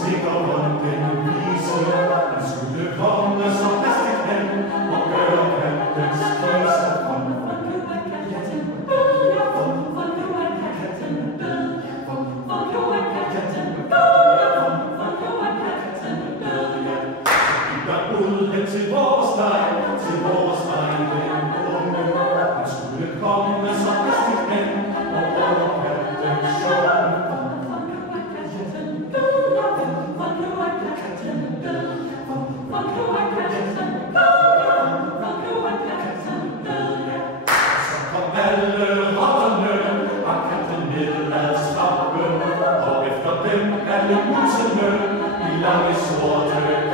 stikkeren den vise, han skulle komme så hastigt hen og gøre katten spise. Ud til vores vej, den unge, han skulle komme så hastigt hen og gøre katten sjov. Alle rotterne og katten ned ad trappen, og efter dem alle musene i lange sorte